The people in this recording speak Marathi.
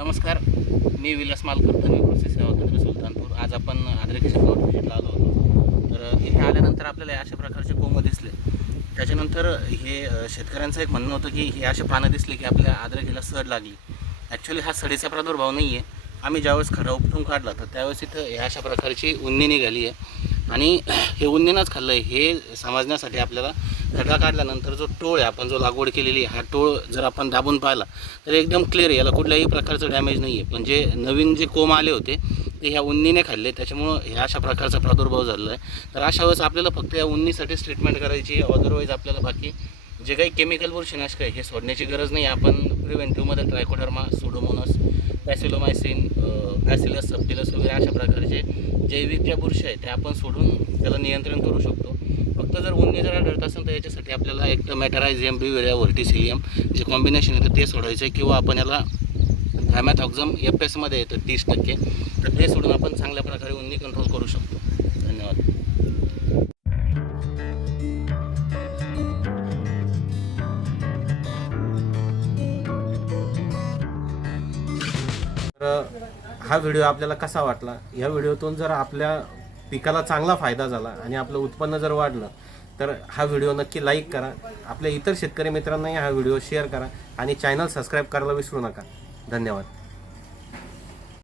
नमस्कार. मी विलास मालकर धनी कृषी सेवा केंद्र सुलतानपूर. आज आपण आद्रेकीच्या प्लॉट व्हिजिटला आलो होतो. तर इथे आल्यानंतर आपल्याला अशा प्रकारचे कोंब दिसले. त्याच्यानंतर हे शेतकऱ्यांचं एक म्हणणं होतं की हे असे पानं दिसले की आपल्या आद्रकीला सड लागली. ॲक्च्युली हा सडीचा प्रादुर्भाव नाही आहे आम्ही ज्यावेळेस खडा उपटून काढला तर त्यावेळेस इथं हे अशा प्रकारची उन्नी निघाली आहे आणि हे उन्नीनंच खाल्लं आहे हे समजण्यासाठी आपल्याला खड्डा काढल्यानंतर जो टोळ आहे आपण जो लागवड केलेली हा टोळ जर आपण दाबून पाहिला तर एकदम क्लिअर आहे. याला कुठल्याही प्रकारचं डॅमेज नाही आहे पण जे नवीन जे कोंब आले होते ते ह्या उन्नीने खाल्ले. त्याच्यामुळं ह्या अशा प्रकारचा प्रादुर्भाव झालेला आहे. तर अशा वेळेस आपल्याला फक्त या उन्नीसाठीच ट्रीटमेंट करायची अदरवाईज आपल्याला बाकी जे काही केमिकल बुरशीनाशक आहे हे सोडण्याची गरज नाही. आपण प्रिव्हेंटिव्हमध्ये ट्रायकोडर्मा सुडोमोनस पॅसिलोमायसिन पॅसिलस सप्टिलस वगैरे अशा प्रकारचे जैविक ज्या बुरशी आहेत त्या आपण सोडून त्याला नियंत्रण करू शकतो. फक्त जर उन्नी जर आढळत असेल तर याच्यासाठी आपल्याला एक तर मॅटरायझियम सी व्हर्टिसिलियम जे कॉम्बिनेशन येतं ते सोडायचं आहे. किंवा आपण याला थॅमॅथॉक्झम एफ एसमध्ये येतं तीस टक्के. तर ते सोडून आपण चांगल्या प्रकारे उन्नी कंट्रोल करू शकतो. धन्यवाद. तर हा व्हिडिओ आपल्याला कसा वाटला? या व्हिडिओतून जर आपल्या पिकाला चांगला फायदा झाला आणि आपलं उत्पन्न जर वाढलं तर हा व्हिडिओ नक्की लाईक करा. आपल्या इतर शेतकरी मित्रांनाही हा व्हिडिओ शेअर करा आणि चॅनल सबस्क्राईब करायला विसरू नका. धन्यवाद.